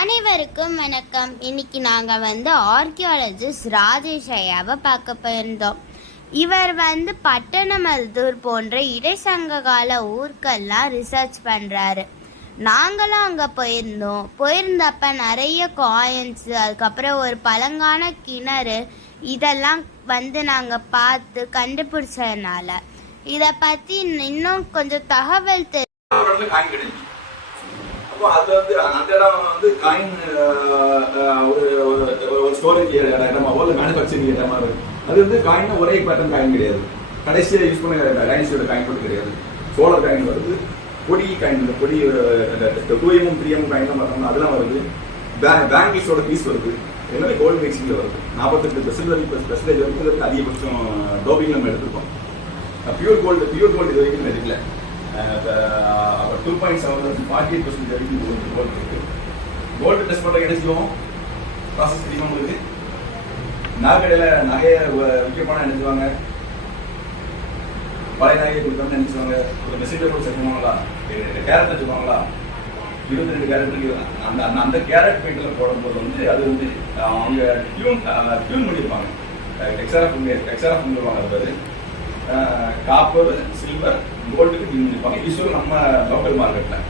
அனைவருக்கும் வணக்கம். இன்னைக்கு நாங்கள் ஆர்கியாலஜிஸ்ட் ராஜேஷ் ஐயாவை பார்க்க போயிருந்தோம். இவர் பட்டணமருதூர் போன்ற இடைசங்க கால ஊருக்கெல்லாம் ரிசர்ச் பண்ணுறாரு. நாங்களும் அங்கே போயிருந்தப்ப நிறைய காயின்ஸ், அதுக்கப்புறம் ஒரு பழங்கான கிணறு இதெல்லாம் நாங்கள் பார்த்து கண்டுபிடிச்சதுனால இதை பற்றி இன்னும் கொஞ்சம் தகவல் அது அந்த இடம் காயின் ஒரு ஸ்டோரேஜ் இடமா ஒரு மேனுஃபேக்சரிங் இடமா இருக்கு. அது காயின் ஒரே பேட்டர்ன் காயின் கிடையாது. கடைசியாக யூஸ் பண்ண டைனஸ்டியோட காயின் கூட கிடையாது. சோழர் காயின் வருது, பொடி காயின், பொடி 2M 3M காயின்லாம் பார்த்தோம்னா அதெல்லாம் வருது. பேங்கிஸோட பீஸ் வருது. எல்லாமே கோல்டு மிக்சிங்ல வருது. 48% வருது. அதிகபட்சம் டோபிங் நம்ம எடுத்துருக்கோம். பியூர் கோல்டு இது வரைக்கும் எடுக்கல. 2.7 48% வரைக்கும் கோல்டு இருக்கு. கோல்டு டெஸ்ட் பண்ற என்ன செய்வோம்? ப்ராசஸ் தெரியுமா உங்களுக்கு? நகைக்கடையில் நகையை முக்கியமான என்ன செய்வாங்க? பழைய நகையை கொடுத்தோம்னு என்ன செய்வாங்க? ஒரு மெசேஜ் போட்டு செய்வாங்களா? கேரட் வச்சுருவாங்களா? 22 கேரட் அந்த கேரட் பெயிண்டில் போடும்போது அது அவங்க டியூன் பண்ணியிருப்பாங்க. எக்ஸாரா பண்ணுவாங்க. அது பேர் காப்பர், சில்வர், கோல்டுக்கு டியூன் பண்ணியிருப்பாங்க. யூஸ்வல் நம்ம லோக்கல் மார்க்கெட்டில்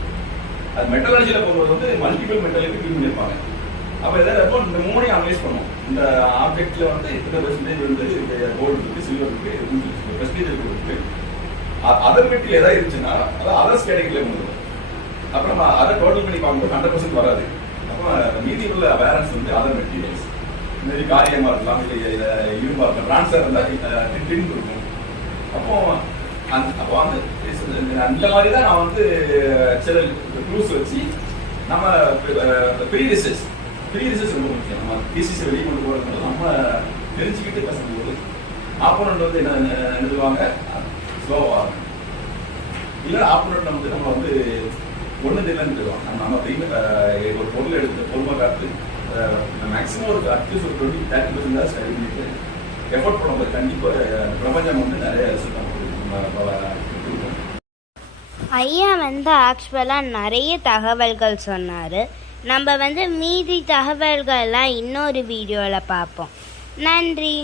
அது மெட்டலர்ஜியில் போகும்போது மல்டிபிள் மெட்டலுக்கு டியூன் பண்ணியிருப்பாங்க. அப்போ எதாவது இந்த மூணையும் அனலைஸ் பண்ணுவோம். இந்த ஆப்ஜெக்ட்ல இத்தனை பெர்சன்டேஜ் கோல்டு இருக்கு, சில்வர் இருக்கு, பெர்சன்டேஜ் இருக்கு. அதர் மெட்டீரியல் ஏதாவது இருந்துச்சுன்னா அதாவது அதர்ஸ் கேட்டகரியில் வந்துடும். அப்புறம் அதை டோட்டல் பண்ணி பார்க்கும்போது 100% வராது. அப்புறம் மீதி உள்ள அவேரன்ஸ் அதர் மெட்டீரியல்ஸ் இந்த காரியமாக இருக்கலாம், இல்லை இரும்பா இருக்கலாம், டிரான்ஸ்ஃபர் இருந்தால் டின் இருக்கும். அப்போ அந்த மாதிரி தான் நான் சில க்ளூஸ் வச்சு நம்ம ப்ரீ ரிசர்ச் ரொம்ப முக்கியம். நம்ம தீசிஸை வெளியே கொண்டு போகிறது நம்ம தெரிஞ்சுக்கிட்டு பேசும்போது ஆப்போனண்ட் என்ன எழுதுவாங்க, ஸ்லோவாக இல்லை ஆப்போனண்ட் நம்ம ஒன்று இல்லைன்னு சொல்லுவாங்க. நம்ம ஒரு பொருளை எடுத்து பொறுமை காத்து மேக்ஸிமம் ஒரு அட்லீஸ்ட் ஒரு 20-30% ஸ்டடி பண்ணிட்டு எஃபோர்ட் பண்ணும்போது கண்டிப்பாக பிரபஞ்சம் நிறைய ரிசல்ட் ஐயா ஆக்சுவலாக நிறைய தகவல்கள் சொன்னார். நம்ம மீதி தகவல்கள்லாம் இன்னொரு வீடியோவில் பார்ப்போம். நன்றி.